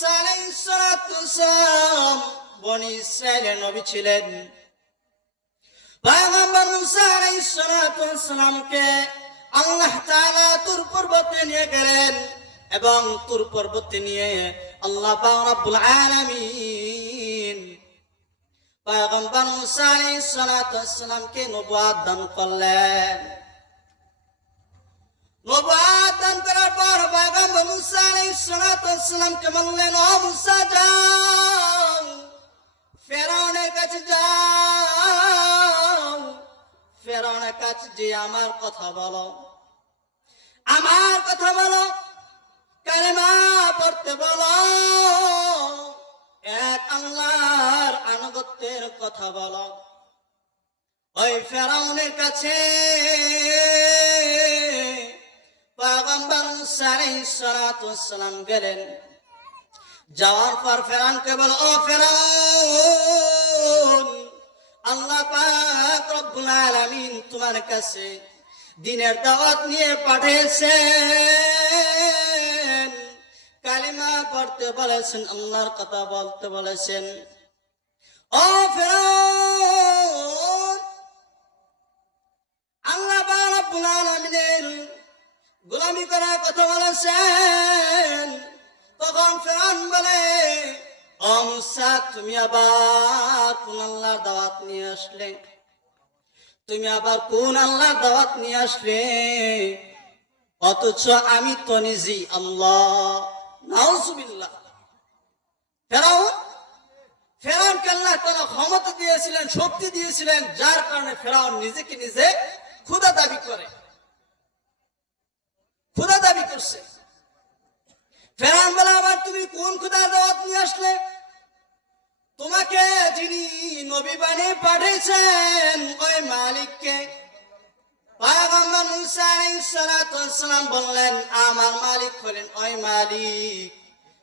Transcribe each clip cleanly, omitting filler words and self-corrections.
মুসা আলাইহিস সালাতু ওয়াসসালাম বনি ইসরাইলের নবী ছিলেন। পয়গম্বর মুসা আলাইহিস সালাতু ওয়াসসালামকে আল্লাহ তাআলা তুর পর্বতে নিয়ে গেলেন এবং তুর পর্বতে নিয়ে আল্লাহ পাক রব্বুল আলামিন পয়গম্বর মুসা আলাইহিস সালাতু ওয়াসসালামকে নবুয়ত দান করলেন। নবুয়ত দান করার পর পয়গম্বর মুসা আলাইহিস সালাতু ওয়াসসালামকে বললেন, ও মুসা যাও ফেরাউনের কাছে যাও, ফেরাউনের কাছে যে আমার কথা বলো, আমার কথা বলো, কালেমা পড়তে বলো, এক আল্লাহর আনুগত্যের কথা বলো। ওই ফেরাউনের কাছে পয়গম্বর মুসা আলাইহিস সালাতু ওয়াসসালাম গেলেন। যাওয়ার পর ফেরাউনকে বল, ও ফেরাউন, আল্লাহ পাক রব্বুল আলামিন তোমার কাছে দ্বীনের দাওয়াত নিয়ে পাঠিয়েছেন, কালিমা পড়তে বলেছেন, আল্লাহর কথা বলতে বলেছেন। ও ফেরাউন, আল্লাহ পাক রব্বুল আলামিনের গোলামি করার কথা বলেছেন। তখন ফেরাউন বলে, ও মুসা, তুমি আবার কোন আল্লাহর দাওয়াত নিয়ে আসলে? তুমি আবার কোন আল্লাহর দাওয়াত নিয়ে আসলে? অথচ আমি তো নিজে আল্লাহ। নাউজুবিল্লাহ। ফেরাউনকে আল্লাহ তাআলা ক্ষমতা দিয়েছিলেন, শক্তি দিয়েছিলেন, যার কারণে ফেরাউন নিজেকে নিজে খোদা দাবি করে, খোদা দাবি করছে। ফেরাউন বলে, আবার তুমি কোন খোদার দাওয়াত নিয়ে আসলে? তোমাকে যিনি নবী বানিয়ে পাঠিয়েছেন ওই মালিককে। পয়গম্বর মুসা আলাইহিস সালাতু ওয়াসসালাম বললেন, আমার মালিক হলেন ওই মালিক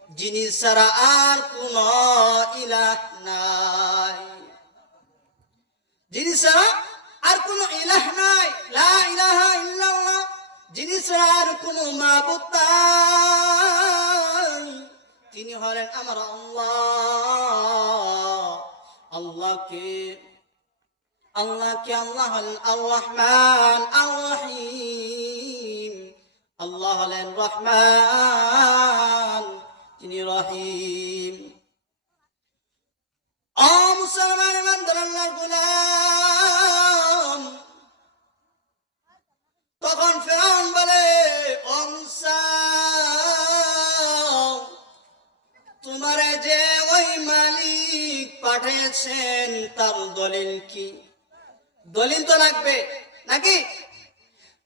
যিনি ছাড়া আর কোন ইলাহ নাই, যিনি ছাড়া আর কোন ইলাহ নাই, লা ইলাহা ইল্লাল্লাহ, যিনি ছাড়া আর কোন মাবুদ নাই, তিনি হলেন আমার আল্লাহ। আল্লাহকে আল্লাহ হলেন আর রহমান আর রহিম। আল্লাহ হলেন রহমান, তিনি রহিম। ও মুসলমান ইমানদার আল্লাহর গোলাম, তখন ফেরাউন বলে, ও মুসা, তোমারে যে ওই মালিক পাঠিয়েছেন তার দলিল কি? দলিল তো লাগবে নাকি?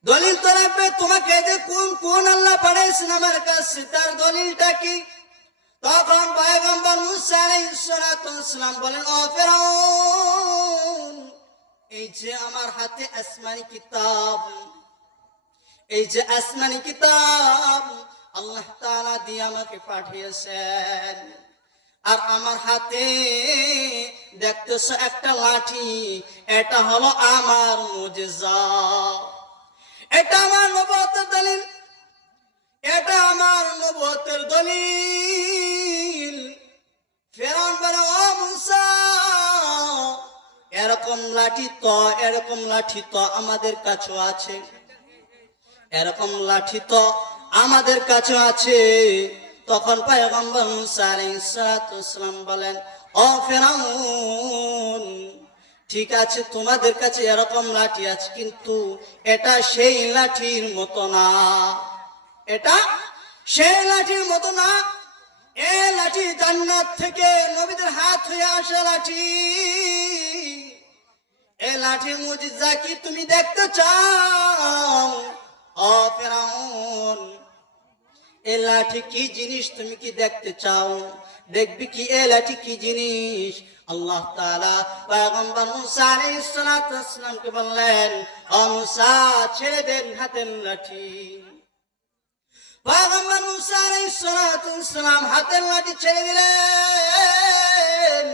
দলিল তো লাগবে। তোমাকে যে কোন আল্লাহ পাঠিয়েছেন আমার কাছে, তার দলিলটা কি? তখন পয়গম্বর মুসা আলাইহিস সালাতু ওয়াসসালাম বলেন, ও ফেরাউন, এই যে আমার হাতে আসমানি কিতাব, এই যে আসমানি কিতাব আল্লাহ তাআলা দিয়ে আমাকে পাঠিয়েছেন, আর আমার হাতে দেখতেছো একটা লাঠি, এটা হলো আমার মুজিজা, এটা আমার নবুয়তের দলিল, এটা আমার নবুয়তের দলিল। ফেরাউন বলে, ও মুসা, এরকম লাঠি তো আমাদের কাছেও আছে, এরকম লাঠি তো আমাদের কাছে আছে। তখন পয়গম্বর মুসা আলাইহিস সালাতু ওয়াসসালাম বলেন, ও ফেরাউন, ঠিক আছে তোমাদের কাছে এরকম লাঠি আছে, কিন্তু এটা সেই লাঠির মতো না, এটা সেই লাঠির মতো না। এই লাঠি জান্নাত থেকে নবীদের হাত হয়ে আসা লাঠি। এই লাঠির মুজিজা কি তুমি দেখতে চাও? ও ফেরাউন, এই লাঠি কি জিনিস তুমি কি দেখতে চাও? দেখবি কি এই লাঠি কি জিনিস? আল্লাহ তাআলা পয়গম্বর মুসা আলাইহিস সালাতু ওয়াসসালামকে বললেন, ও মুসা, ছেড়ে দেন হাতের লাঠি। পয়গম্বর মুসা আলাইহিস সালাতু ওয়াসসালাম হাতের লাঠি ছেড়ে দিলেন।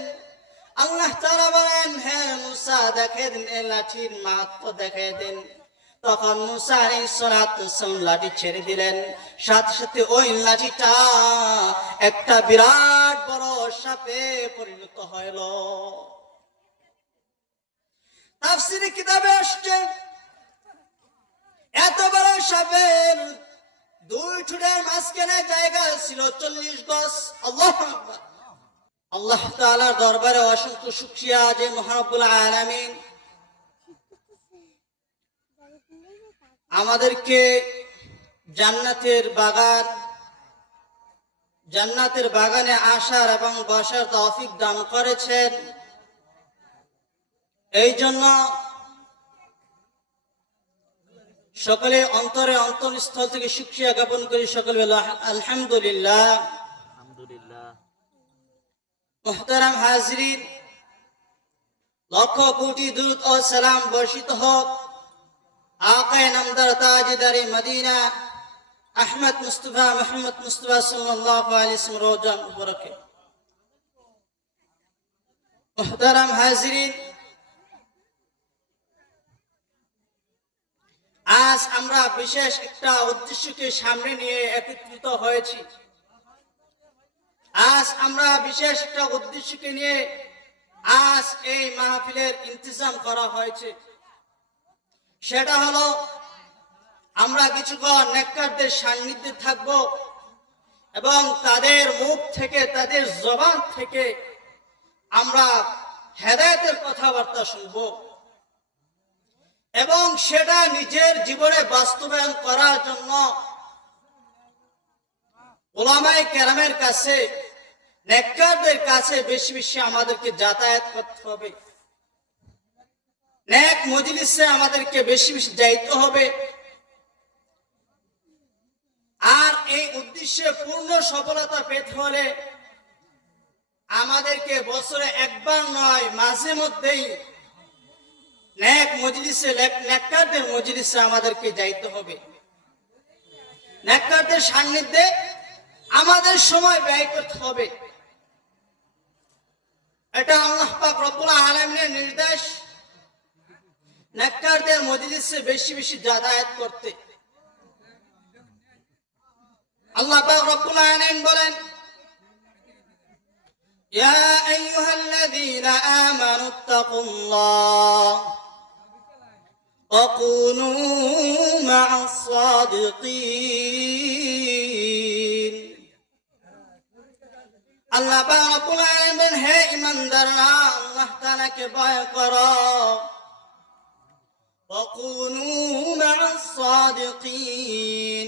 আল্লাহ তাআলা বলেন, হে মুসা, দেখিয়ে দিন এই লাঠির মাহাত্ম্য, দেখিয়ে দিন। তখন মুসা আলাইহিস সালাতু ওয়াসসালাম লাঠি ছেড়ে দিলেন, সাথে সাথে ওই লাঠিটা একটা বিরাট বড় সাপে পরিণত হইল। তাফসীরে কিতাবে আসছে এত বড় সাপের দুই ঠোঁটের মাঝখানে জায়গা ছিল 40 গজ। আল্লাহু আকবার। আল্লাহ তাআলার দরবারে অসংখ্য শুকরিয়া যে মহারব্বুল আলামিন আমাদেরকে জান্নাতের বাগানে আসার এবং বসার তৌফিক দান করেছেন। এই জন্য সকলে অন্তরস্থল থেকে শুকরিয়া জ্ঞাপন করি। সকলে আলহামদুলিল্লাহ। মুহতারাম হাজরিন, লক্ষ কোটি দুরূদ ও সালাম বর্ষিত হোক আকায়ে নামদার তাজদারে মদিনা আহমদ মুস্তাফা মুহাম্মদ মুস্তাফা সাল্লাল্লাহু আলাইহি ওয়াসাল্লাম রওজা মুবারকে। মুহতারাম হাজরিন, আজ আমরা বিশেষ একটা উদ্দেশ্যকে সামনে নিয়ে একত্রিত হয়েছি। আজ আমরা বিশেষ একটা উদ্দেশ্যকে নিয়ে আজ এই মাহফিলের ইন্তজাম করা হয়েছে। সেটা হলো আমরা কিছুক্ষণ নেককারদের সান্নিধ্যে থাকব এবং তাদের মুখ থেকে, তাদের জবান থেকে আমরা হেদায়েতের কথাবার্তা শুনব এবং সেটা নিজের জীবনে বাস্তবায়ন করার জন্য উলামায়ে কেরামের কাছে, নেককারদের কাছে বেশি বেশি আমাদেরকে যাতায়াত করতে হবে। নেক মজলিসে আমাদেরকে বেশি বেশি যাইতে হবে। আর এই উদ্দেশ্যে পূর্ণ সফলতা পেতে হলে আমাদেরকে বছরে একবার নয়, মাঝে মধ্যেই নেক মজলিসে, নেককারদের মজলিসে আমাদেরকে যাইতে হবে। নেককারদের সান্নিধ্যে আমাদের সময় ব্যয় করতে হবে। এটা আল্লাহ পাক রব্বুল আলামিনের নির্দেশ, নেককারদের মজলিসে বেশি বেশি যাতায়াত করতে। আল্লাহ পাক রব্বুল আলামিন বলেন, ইয়া আইয়ুহাল্লাযীনা আমানুত্তাকুল্লাহ ওয়া কুনু মা'আস সাদিকিন। আল্লাহ পাক রব্বুল আলামিন, হে ঈমানদাররা, আল্লাহ তাআলাকে ভয় করো। ওয়া কুনু মা'আস সাদিকিন,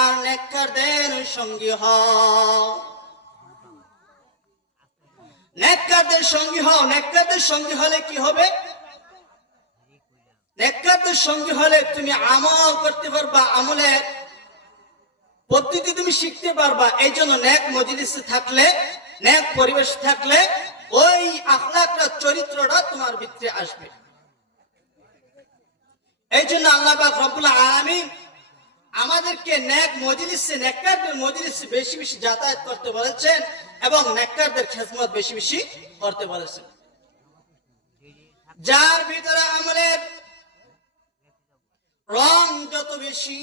আর নেককারদের সঙ্গী হও। নেককারদের সঙ্গী হও। নেককারদের সঙ্গী হলে কি হবে? নেককারদের সঙ্গী হলে তুমি আমল করতে পারবা, আমলের পদ্ধতি তুমি শিখতে পারবা। এই জন্য নেক মজলিসে থাকলে, নেক পরিবেশ থাকলে ওই আখলাকটা, চরিত্রটা তোমার ভিতরে আসবে। এই জন্য আল্লাহ পাক রব্বুল আলামিন আমাদেরকে নেক মজলিসে, নেককারদের মজলিসে বেশি বেশি যাতায়াত করতে বলেছেন এবং নেককারদের খেদমত বেশি বেশি করতে বলেছেন। যার ভিতরে আমলের রং যত বেশি,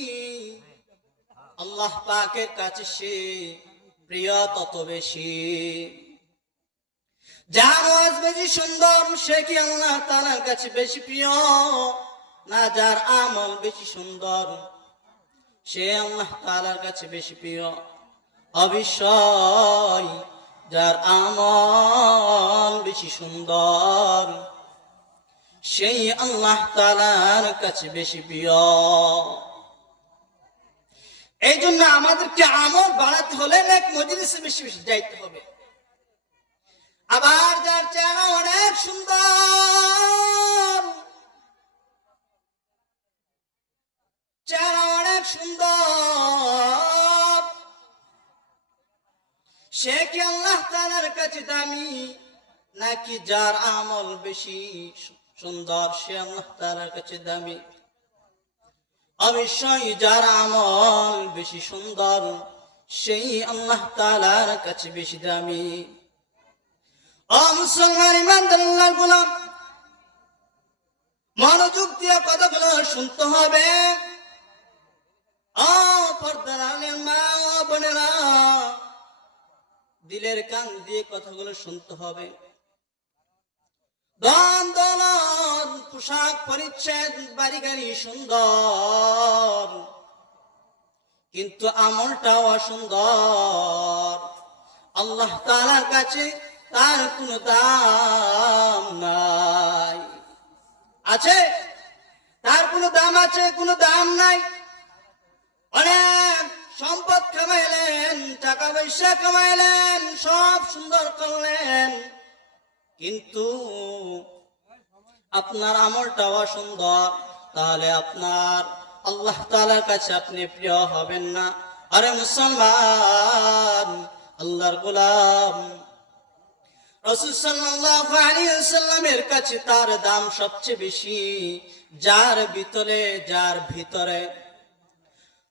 আল্লাহ পাকের কাছে সে প্রিয় তত বেশি। যার ওয়াজ বেশি সুন্দর, সে কি আল্লাহ তাআলার কাছে বেশি প্রিয়? না, যার আমল বেশি সুন্দর সে আল্লাহ তাআলার কাছে বেশি প্রিয়। অবশ্যই যার আমল বেশি সুন্দর সেই আল্লাহ তাআলার কাছে বেশি প্রিয়। এই জন্য আমাদেরকে আমল বাড়াতে হলে নেক মজলিসে বেশি বেশি যাইতে হবে। আবার যার চেহারা অনেক সুন্দর, চেহারা অনেক সুন্দর, সে কি আল্লাহ তাআলার কাছে দামি? নাকি যার আমল বেশি সুন্দর সে আল্লাহ তাআলার কাছে দামি? অবশ্যই যার আমল বেশি সুন্দর সেই আল্লাহ তাআলার কাছে বেশি দামি। ও মুসলমান ইমানদার আল্লাহর গোলাম, মনোযোগ দিয়ে কথাগুলো শুনতে হবে। ও পর্দার আড়ালের মা ও বোনেরা, দিলের কান দিয়ে কথাগুলো শুনতে হবে। ধন দৌলত, পোশাক পরিচ্ছদ, বাড়ি গাড়ি সুন্দর, কিন্তু আমলটাও অসুন্দর। আল্লাহ তাআলার কাছে তার কোনো দাম নাই। আছে? তার কোনো দাম আছে? কোনো দাম নাই। অনেক সম্পদ কামাইলেন, টাকা পয়সা কামাইলেন, সব সুন্দর করলেন, কিন্তু আপনার আমলটাও অসুন্দর, তাহলে আপনার আল্লাহ তাআলার কাছে আপনি প্রিয় হবেন না। আরে মুসলমান, আল্লাহর গোলাম, রাসূল সাল্লাল্লাহু আলাইহি ওয়াসাল্লামের কাছে তার দাম সবচেয়ে বেশি, যার ভিতরে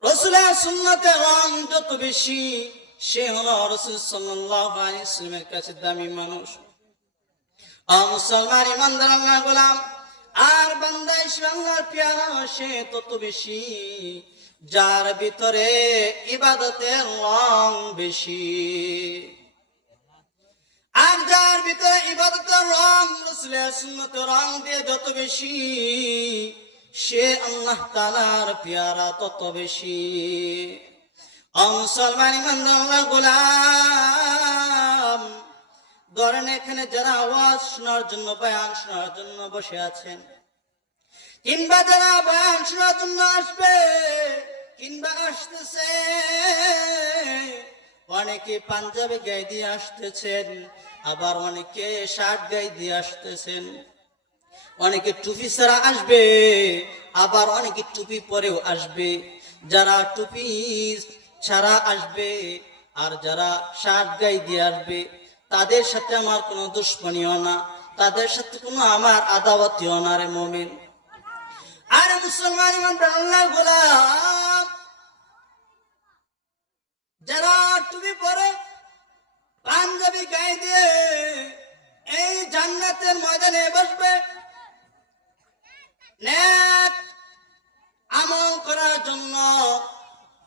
রাসূলের সুন্নতের রং যত বেশি, সে হলো রাসূল সাল্লাল্লাহু আলাইহি ওয়াসাল্লামের কাছে দামি মানুষ। মুসলমান ইমানদার আল্লাহর গোলাম আর বান্দা হিসেবে আল্লাহর পেয়ারা, সে তত বেশি যার ভিতরে ইবাদতের রং বেশি। আর যার ভিতরে ইবাদতের রং, রাসূলের সুন্নতের রং দিয়ে যত বেশি, সে আল্লাহ তাআলার পেয়ারা তত বেশি। মুসলমান ইমানদার আল্লাহর গোলাম, ধরেন এখানে যারা আওয়াজ শোনার জন্য, বয়ান শোনার জন্য বসে আছেন, কিংবা যারা বয়ান শোনার জন্য আসবে কিংবা আসতেছে, অনেকে পাঞ্জাবি গায়ে দিয়ে আসতেছেন, আবার অনেকে শার্ট গায়ে দিয়ে আসতেছেন, অনেকে টুপি ছাড়া আসবে, আবার অনেকে টুপি পরেও আসবে। যারা টুপি ছাড়া আসবে আর যারা শার্ট গায়ে দিয়ে আসবে, তাদের সাথে আমার কোনো দুশ্মনীও না, তাদের সাথে কোনো আমার আদাওয়াতিও না রে মুমিন। আর মুসলমান ইমানদার আল্লাহর গোলাম, যারা টুপি পরে পাঞ্জাবি গায়ে দিয়ে এই জান্নাতের ময়দানে বসবে, নেক আমল করার জন্য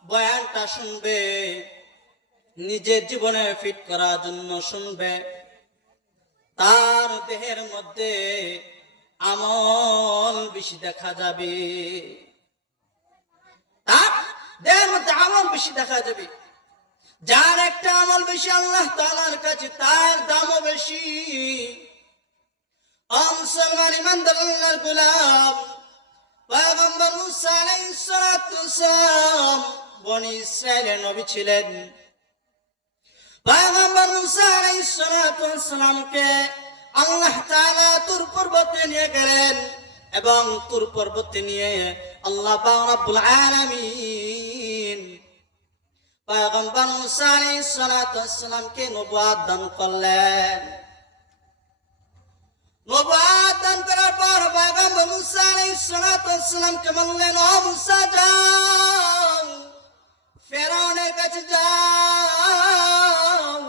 বয়ানটা শুনবে, নিজের জীবনে ফিট করার জন্য শুনবে, তার দেহের মধ্যে আমল বেশি দেখা যাবে, তার দেহের মধ্যে আমল বেশি দেখা যাবে। যার একটা আমল বেশি আল্লাহ তাআলার কাছে, তার দামও বেশি। মুসলমান ইমানদার আল্লাহর গোলাম, পয়গম্বর মুসা আলাইহিস সালাতু ওয়াস সালাম বনি ইসরাইলের নবী ছিলেন। পয়গম্বর মুসা আলাইহিস সালাতু ওয়াস সালামকে আল্লাহ তাআলা তুর পর্বতে নিয়ে গেলেন, এবং তুর পর্বতে নিয়ে আল্লাহ পাক রব্বুল আলামিন পয়গম্বর মুসা আলাইহিস সালাতু ওয়াস সালামকে নবুয়ত দান করলেন। নবুয়ত দান করার পর পয়গম্বর মুসা আলাইহিস সালাতু ওয়াস সালামকে বললেন, ও মুসা, যাও ফেরাউনের কাছে যাও,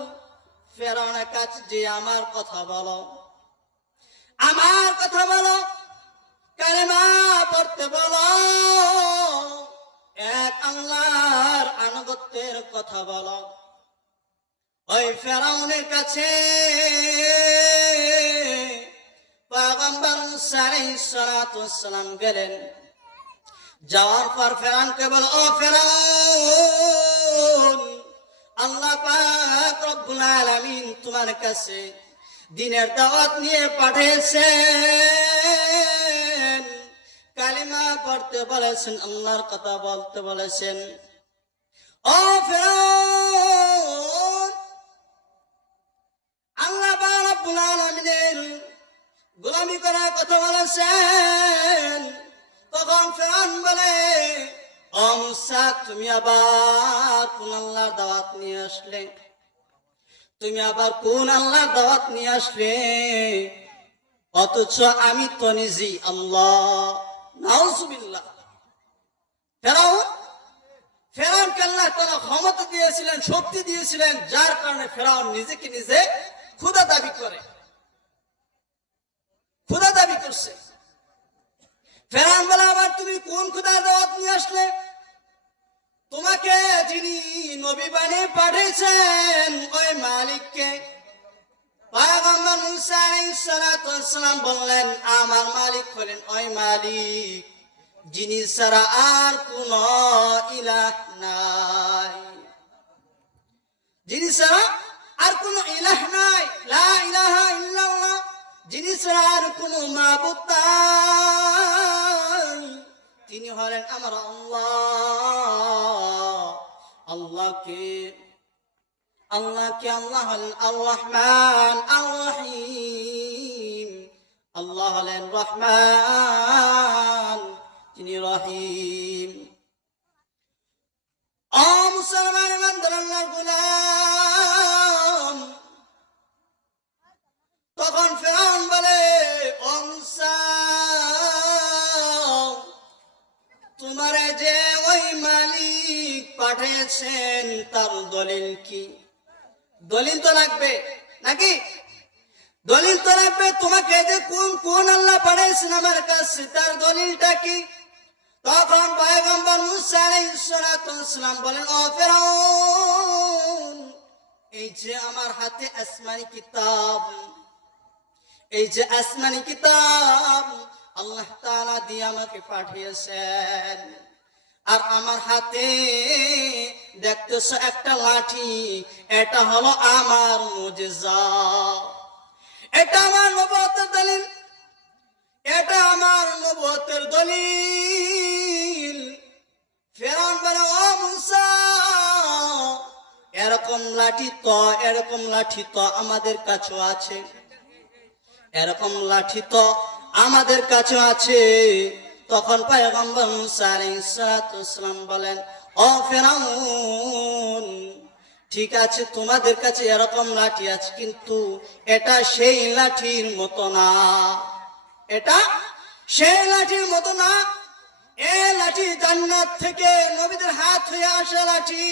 ফেরাউনের কাছে যে আমার কথা বলো, আমার কথা বলো, কালেমা পড়তে বলো, এক আল্লাহর আনুগত্যের কথা বলো। ওই ফেরাউনের কাছে পয়গম্বর মুসা আলাইহিস সালাতু ওয়াস সালাম গেলেন। যাওয়ার পর ফেরাউনকে বল, ও ফেরাউন, আল্লাহ পাক রব্বুল আলামিন তোমার কাছে দ্বীনের দাওয়াত নিয়ে পাঠিয়েছেন, কালিমা পড়তে বলেছেন, আল্লাহর কথা বলতে বলেছেন। ও ফেরাউন, আল্লাহ পাক রব্বুল আলামিনের গোলামি করার কথা বলেছেন। তখন ফেরাউন বলে, ও মুসা, তুমি আবার কোন আল্লাহর দাওয়াত নিয়ে আসলে? তুমি আবার কোন আল্লাহর দাওয়াত নিয়ে আসলে? অথচ আমি তো নিজেই আল্লাহ। নাউজুবিল্লাহ। ফেরাউনকে আল্লাহ তাআলা ক্ষমতা দিয়েছিলেন, শক্তি দিয়েছিলেন, যার কারণে ফেরাউন নিজেকে নিজে খোদা দাবি করছে। ফেরাউন বলে, আবার তুমি কোন খোদার দাওয়াত নিয়ে আসলে? তোমাকে যিনি নবী বানিয়ে পাঠিয়েছেন, ওই মালিক সালাম বললেন, আমার মালিক হলেন ওই মালিক যিনি ছাড়া আর কোন ইলাহ নাই, যিনি ছাড়া আর কোন ইলাহ নাই, লা ইলাহা ইল্লাল্লাহ, যিনি ছাড়া আর কোন মাবুদ নাই, তিনি হলেন আমার আল্লাহ। আল্লাহকে আল্লাহ হলেন আর রহমান আর রহিম, আল্লাহ হলেন রহমান, তিনি রহিম। ও মুসলমান ইমানদার আল্লাহর গোলাম, তখন ফিরআউন বলে, ও মুসা, তোমারে যে ওই মালিক পাঠিয়েছেন তার দলিল কি? দলিল তো লাগবে নাকি? দলিল তো লাগবে। তোমাকে যে কোন আল্লাহ পাঠিয়েছেন আমার কাছে, তার দলিলটা কি? তখন পয়গম্বর মুসা আলাইহিস সালাম বলেন, ও ফিরআউন, এই যে আমার হাতে আসমানি কিতাব, এই যে আসমানি কিতাব আল্লাহ তাআলা দিয়ে আমাকে পাঠিয়েছেন, আর আমার হাতে দেখতেছো একটা লাঠি, এটা হলো আমার মুজিজা, এটা আমার নবুয়তের দলিল, এটা আমার নবুয়তের দলিল। ফিরআউন বলে, ও মুসা, এরকম লাঠি তো আমাদের কাছে আছে, এরকম লাঠি তো আমাদের কাছে আছে। তখন পয়গম্বর মুসা আলাইহিস সালাম বলেন, ও ফিরআউন, ঠিক আছে তোমাদের কাছে এরকম লাঠি আছে, কিন্তু এটা সেই লাঠির মতো না, এটা সেই লাঠির মতো না। এই লাঠি জান্নাত থেকে নবীদের হাত হয়ে আসা লাঠি।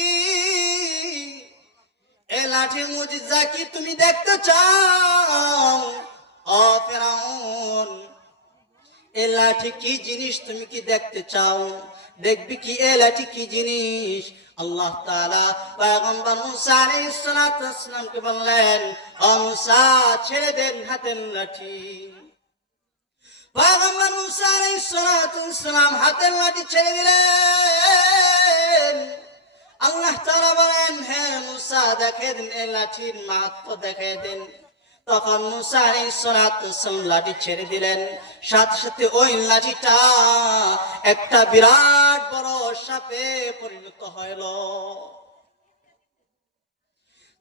এই লাঠির মুজিজা কি তুমি দেখতে চাও? ও ফিরআউন, এই লাঠি কি জিনিস তুমি কি দেখতে চাও? দেখবি কি এই লাঠি কি জিনিস? আল্লাহ তাআলা পয়গম্বর মুসা আলাইহিস সালামকে বললেন, ও মুসা, ছেড়ে দেন হাতের লাঠি। পয়গম্বর মুসা আলাইহিস সালাম হাতের লাঠি ছেড়ে দিলেন। আল্লাহ তাআলা বলেন, হে মুসা, দেখে দিন এই লাঠির মাহাত্ম, দেখে দিন। তখন মুসা আলাইহিস সালাম লাঠি ছেড়ে দিলেন, সাথে সাথে ওই লাঠিটা একটা বিরাট বড় সাপে পরিণত হইল।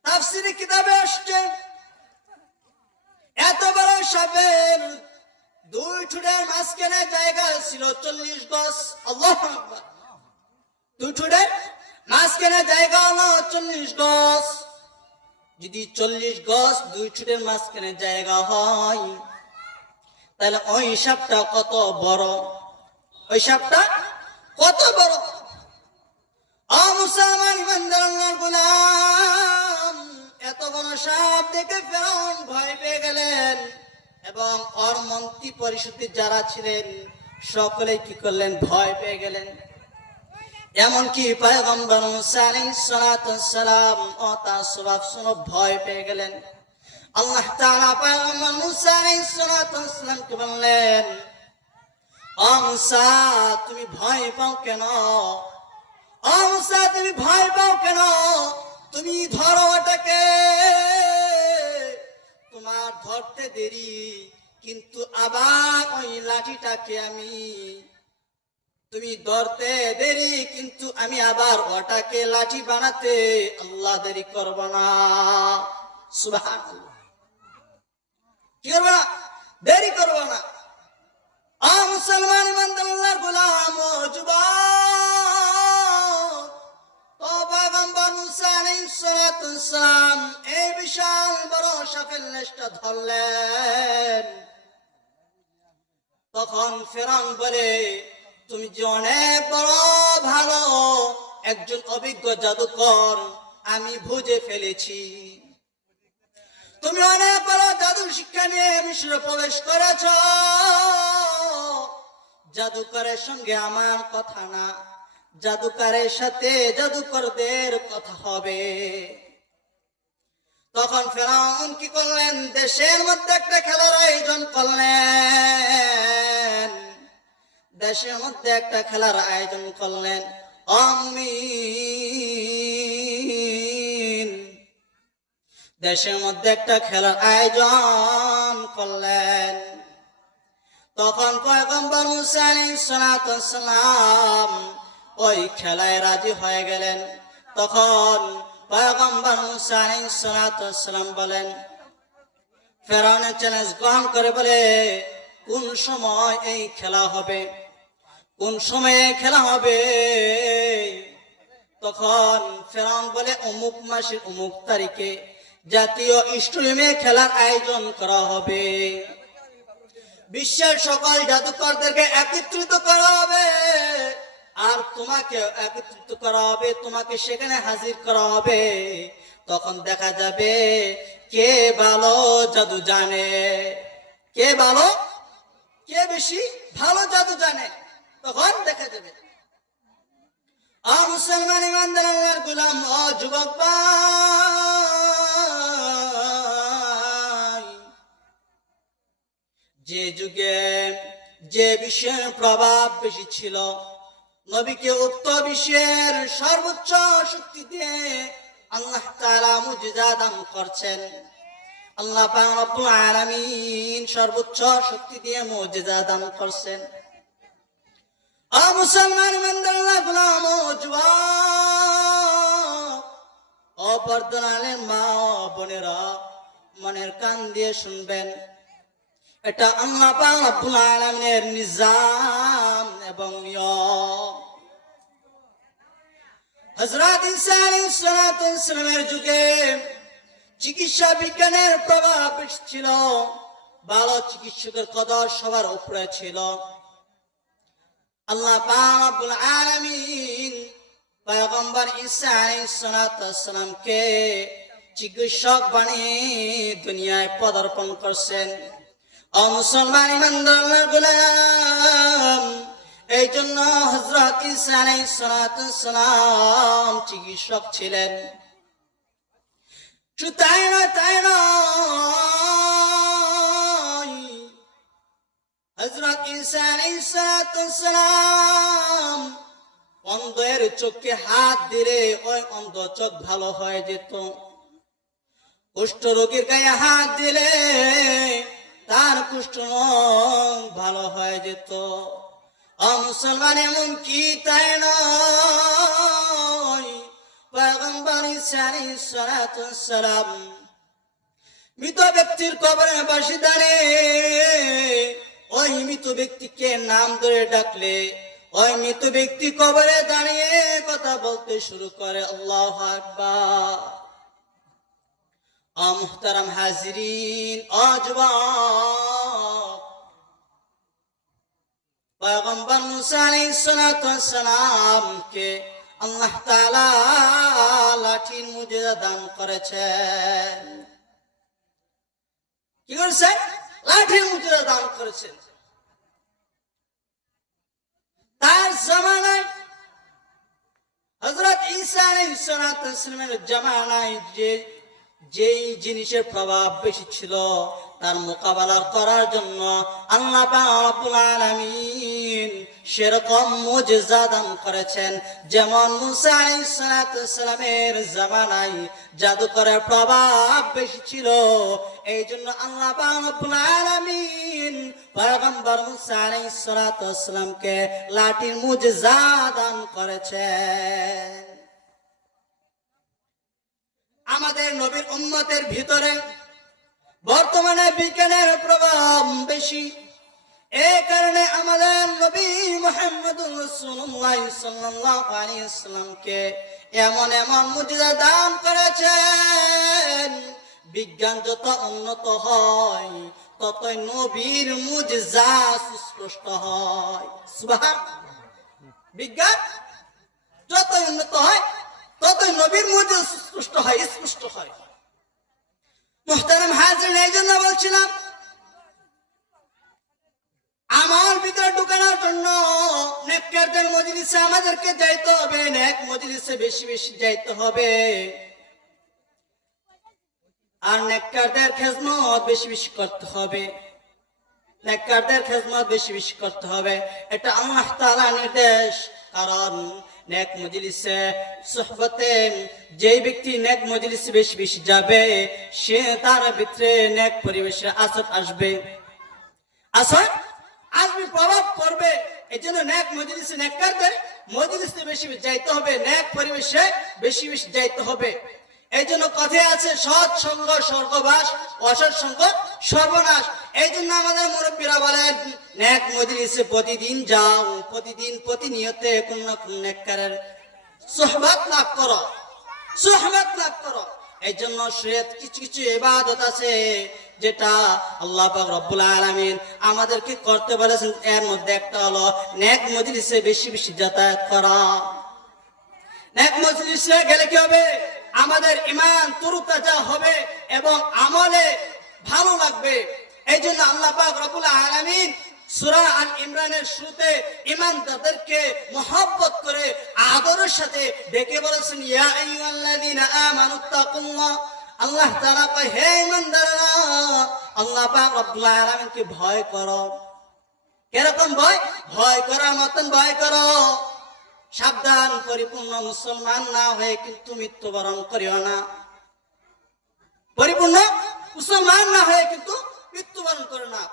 তাফসীরে কিতাবে আসছে, এত বড় সাপের দুই ঠোঁটের মাঝখানে জায়গা ছিল 40 গজ। আল্লাহু আকবার। দুই ঠোঁটের মাঝখানে জায়গা হলো 40 গজ। যদি 40 গজ দুই ঠোঁটের মাঝখানে জায়গা হয়, তাহলে ওই সাপটা কত বড়, ওই সাপটা কত বড়। ও মুসলমান ইমানদার আল্লাহর গোলাম, এত বড় সাপ দেখে ফিরআউন ভয় পেয়ে গেলেন, এবং ওর মন্ত্রী পরিষদের যারা ছিলেন সকলে কি করলেন? ভয় পেয়ে গেলেন। এমনকি পয়গম্বর মুসা আলাইহিস সালাম ও তার সাহাবারা ভয় পেয়ে গেলেন। আল্লাহ তাআলা পয়গম্বর মুসা আলাইহিস সালামকে বললেন, ও মুসা, তুমি ভয় পাও কেন? ও মুসা, তুমি ভয় পাও কেন? তুমি ধরো ওটাকে। তোমার ধরতে দেরি, কিন্তু আবার ওই লাঠিটাকে তুমি ধরতে দেরি, কিন্তু আমি আবার ওটাকে লাঠি বানাতে আল্লাহ দেরি করব না। সুবহানাল্লাহ। কি করব না? দেরি করব না। ও মুসলমান ইমানদার আল্লাহর গোলাম ও যুবক, ও পয়গম্বর মুসা আলাইহিস সালাম এই বিশাল বড় সাপের লেজটা ধরলেন। তখন ফিরআউন বলে, তুমি যে অনেক বড় ভালো একজন অভিজ্ঞ জাদুকর, আমি বুঝে ফেলেছি। তুমি অনেক বড় জাদুর শিক্ষা নিয়ে মিশরে প্রবেশ করেছ। জাদুকরের সঙ্গে আমার কথা না, জাদুকরের সাথে জাদুকরদের কথা হবে। তখন ফেরাউন কি করলেন, দেশের মধ্যে একটা খেলার আয়োজন করলেন। দেশের মধ্যে একটা খেলার আয়োজন করলেন। আমিন, দেশের মধ্যে একটা খেলার আয়োজন করলেন। তখন পয়গম্বর মুসা আলাইহিস সালাম ওই খেলায় রাজি হয়ে গেলেন। তখন পয়গম্বর মুসা আলাইহিস সালাম বলেন, ফেরাউনের চ্যালেঞ্জ গ্রহণ করে বলে, কোন সময় এই খেলা হবে, কোন সময়ে খেলা হবে? তখন ফেরাউন বলে, অমুক মাসের অমুক তারিখে জাতীয় স্টেডিয়ামে খেলার আয়োজন করা হবে। বিশ্বের সকল জাদুকরদেরকে একত্রিত করা হবে, আর তোমাকে একত্রিত করা হবে, তোমাকে সেখানে হাজির করা হবে। তখন দেখা যাবে কে ভালো জাদু জানে, কে ভালো, কে বেশি ভালো জাদু জানে, তখন দেখা যাবে। মুসলমান ইমানদার আল্লাহর গোলাম ও যুবক ভাই, যে যুগে যে বিশ্বের প্রভাব বেশি ছিল, নবীকে উক্ত বিশ্বের সর্বোচ্চ শক্তি দিয়ে আল্লাহ তাআলা মুজিজা দান করছেন। আল্লাহ পাক রব্বুল আলামিন সর্বোচ্চ শক্তি দিয়ে মুজিজা দান করছেন। মুসলমান ইমানদার আল্লাহর গোলাম ও যুবক ও পর্দার মা ও বোনেরা, মনের কান দিয়ে শুনবেন, এটা আল্লাহ পাক রব্বুল আলামিনের নিজাম এবং নিয়ম। হযরত ঈসা আলাইহিস সালামের যুগে চিকিৎসা বিজ্ঞানের প্রভাব বেশি ছিল, ভালো চিকিৎসকের কদর সবার উপরে ছিল। আল্লাহ পাক রব্বুল আলামিন পয়গম্বর ঈসা আলাইহিস সালামকে চিকিৎসক বানিয়ে দুনিয়ায় পদার্পণ করছেন। ও মুসলমান ইমানদার আল্লাহর গোলাম, এই জন্য হযরত ঈসা আলাইহিস সালাম চিকিৎসক ছিলেন। শুধু তাই নয়, হযরত ঈসা আলাইহিস সালাম অন্ধের চোখে হাত দিলে ওই অন্ধ চোখ ভালো হয়ে যেত। কুষ্ঠ রোগীর গায়ে হাত দিলে তার কুষ্ঠ ভালো হয়ে যেত। মুসলমান এমন কি তাই নয়, পয়গম্বর ঈসা আলাইহিস সালাম মৃত ব্যক্তির কবরে বসে দাঁড়িয়ে ওই মৃত ব্যক্তিকে নাম ধরে ডাকলে ওই মৃত ব্যক্তি কবরে দাঁড়িয়ে কথা বলতে শুরু করে, আল্লাহু আকবার। মুহতারাম হাজিরিন ও যুবক, পয়গম্বর মুসা আলাইহিস সালামকে আল্লাহ তাআলা লাঠির মুজিজা দান করেছেন। কি করেছেন? লাঠির মুজিজা দান করেছেন। তার জামানায় হযরত ঈসা আলাইহিস সালামের জামানায় যেই জিনিসের প্রভাব বেশি ছিল, তার মোকাবেলা করার জন্য আল্লাহ পাক রব্বুল আলামিন সেরকম মুজিজা দান করেছেন। যেমন মুসা আলাইহিস সালামের জামানায় জাদুকরের প্রভাব বেশি ছিল, এই জন্য আল্লাহ পাক রব্বুল আলামিন পয়গম্বর মুসা আলাইহিস সালামকে লাঠির মুজিজা দান করেছেন। আমাদের নবীর উম্মতের ভিতরে বর্তমানে বিজ্ঞানের প্রভাব বেশি, এই কারণে আমাদের নবী মুহাম্মদুর রাসূলুল্লাহ সাল্লাল্লাহু আলাইহি ওয়াসাল্লামকে এমন এমন মুজিজা দান করেছেন। বিজ্ঞান যত উন্নত হয় ততই নবীর মুজিজা সুস্পষ্ট হয়। সুবহানাল্লাহ। বিজ্ঞান যত উন্নত হয় ততই নবীর মুজিজা সুস্পষ্ট হয়, স্পষ্ট হয়। মুহতারাম হাজিরিন, এই জন্য বলছিলাম, আমার ভিতরে ঢুকানোর জন্য নেককারদের মজলিসে আমাদেরকে যাইতে হবে, নেক মজলিসে বেশি বেশি যাইতে হবে। আর নেককারদের খেদমত বেশি বেশি করতে হবে, নেককারদের খেদমত বেশি বেশি করতে হবে। এটা আল্লাহ তাআলার নির্দেশ। কারণ নেক মজলিসে সুহবতে যে ব্যক্তি নেক মজলিসে বেশি বেশি যাবে, সে তার ভিতরে নেক পরিবেশে আসর আসবে, আসর আসবে, প্রভাব পড়বে। এই জন্য নেক মজলিসে নেককারদের মজলিসে বেশি বেশি যাইতে হবে, নেক পরিবেশে বেশি বেশি যাইতে হবে। এই জন্য কথায় আছে সৎ সঙ্গ স্বর্গবাস, অসৎ সঙ্গ সর্বনাশ। এই জন্য আমাদের মুরব্বীরা বলেন নেক মজলিসে প্রতিদিন যাও, প্রতিদিন প্রতিনিয়তে কোন না কোন নেককারের সোহবত লাভ করো, সোহবত লাভ করো। এই জন্য শরীয়ত কিছু কিছু ইবাদত আছে যেটা আল্লাহ পাক রব্বুল আলামিন আমাদেরকে করতে বলেছেন। এর মধ্যে একটা হলো নেক মজলিসে বেশি বেশি যাতায়াত করা। নেক মজলিসে গেলে কি হবে? আমাদের ঈমান তরুতাজা হবে এবং আমলে ভালো লাগবে। এই জন্য আল্লাহ পাক রব্বুল আলামিন সূরা আল ইমরানের শুরুতে ঈমানদারদেরকে মহব্বত করে আদরের সাথে ডেকে বলেছেন ইয়া আইয়ুহাল্লাযীনা আমানুত্তাকুল্লাহ। আল্লাহ তাআলা কয় হে ঈমানদাররা, আল্লাহ পাক রব্বুল আলামিনকে ভয় করো। কিরকম ভয়? ভয় করার মতন ভয় করো। সাবধান, পরিপূর্ণ মুসলমান না হয়ে কিন্তু মৃত্যুবরণ করিও না। পরিপূর্ণ মুসলমান না হয়ে কিন্তু মৃত্যুবরণ করো না।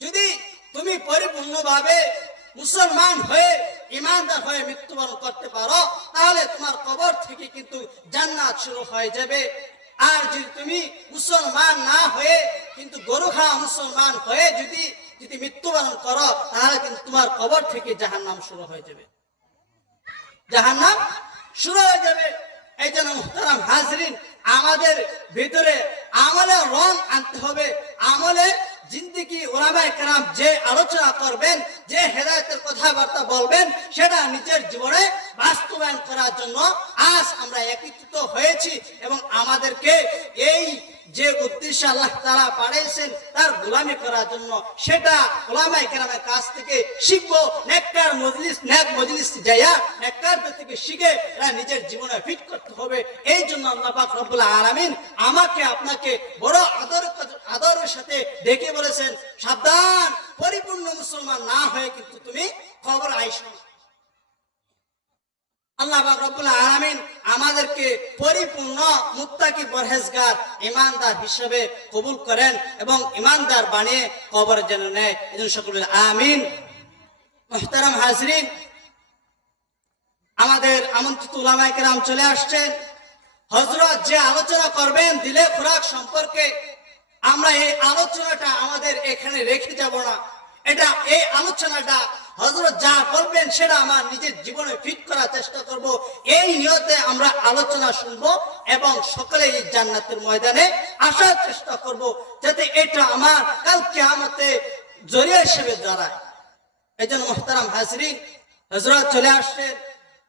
যদি তুমি পরিপূর্ণভাবে মুসলমান হয়ে ঈমানদার হয়ে মৃত্যুবরণ করতে পারো, তাহলে তোমার কবর থেকে কিন্তু জান্নাত শুরু হয়ে যাবে। আর যদি তুমি মুসলমান না হয়ে কিন্তু গরু খাওয়া মুসলমান হয়ে যদি মৃত্যুবরণ করো, তাহলে কিন্তু তোমার কবর থেকে জাহান্নাম শুরু হয়ে যাবে, জাহান্নাম শুরু হয়ে যাবে। এই জন্য মুহতারাম হাজরিন, আমাদের ভিতরে আমলে রং আনতে হবে। আমলে জিন্দেগি উলামায়ে কেরাম যে আলোচনা করবেন, যে হেদায়েতের কথাবার্তা বলবেন, সেটা নিজের জীবনে বাস্তবায়ন করার জন্য আজ আমরা একত্রিত হয়েছি এবং আমাদেরকে এই যে উদ্দেশ্যে আল্লাহ তাআলা পাঠিয়েছেন তার গোলামি করার জন্য, সেটা উলামায়ে কেরামের কাছ থেকে শিখবো। নেককার মজলিস, নেক মজলিস যাইয়া নেককারদের থেকে শিখে এরা নিজের জীবনে ফিট করতে হবে। এই জন্য আল্লাহ পাক রব্বুল আলামিন আমাকে আপনাকে বড় আদরের সাথে ডেকে বলেছেন সাবধান, পরিপূর্ণ মুসলমান না হয়ে কিন্তু তুমি কবর আইসো না। আল্লাহ পাক রব্বুল আলামিন আমাদেরকে পরিপূর্ণ মুত্তাকি পরহেজগার ঈমানদার হিসেবে কবুল করেন এবং ঈমানদার বানিয়ে কবরে যেন নেয়। এজন্য সকলে আমিন। মুহতারাম হাজরিন, আমাদের আমন্ত্রিত উলামায়ে কেরাম চলে আসছেন। হযরত যে আলোচনা করবেন দিলে খোরাক সম্পর্কে, আমরা এই আলোচনাটা আমাদের এখানে রেখে যাব না। এটা এই আলোচনাটা হযরত যা বলবেন সেটা আমার নিজের জীবনে ফিট করার চেষ্টা করব। এই নিয়তে আমরা আলোচনা শুনবো এবং সকলে এই জান্নাতের ময়দানে আসার চেষ্টা করব, যাতে এটা আমার কাল কিয়ামতে জরিয়া হিসেবে দাঁড়ায়। এই জন্য মুহতারাম হাজরিন, হযরত চলে আসছেন।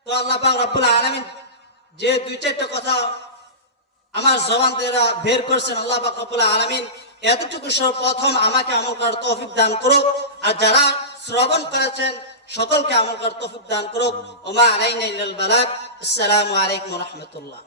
তো আল্লাহ পাক রব্বুল আলামিন যে দুই চারটা কথা আমার জবান দ্বারা বের করছেন, আল্লাহ পাক রব্বুল আলামিন এতটুকু প্রথম আমাকে আমল করার তৌফিক দান করুক, আর যারা শ্রবণ করেছেন সকলকে আমল করার তৌফিক দান করুক। ওমা আলাইনা ইল্লাল বালাগ। আসসালামু আলাইকুম ওয়া রাহমাতুল্লাহ।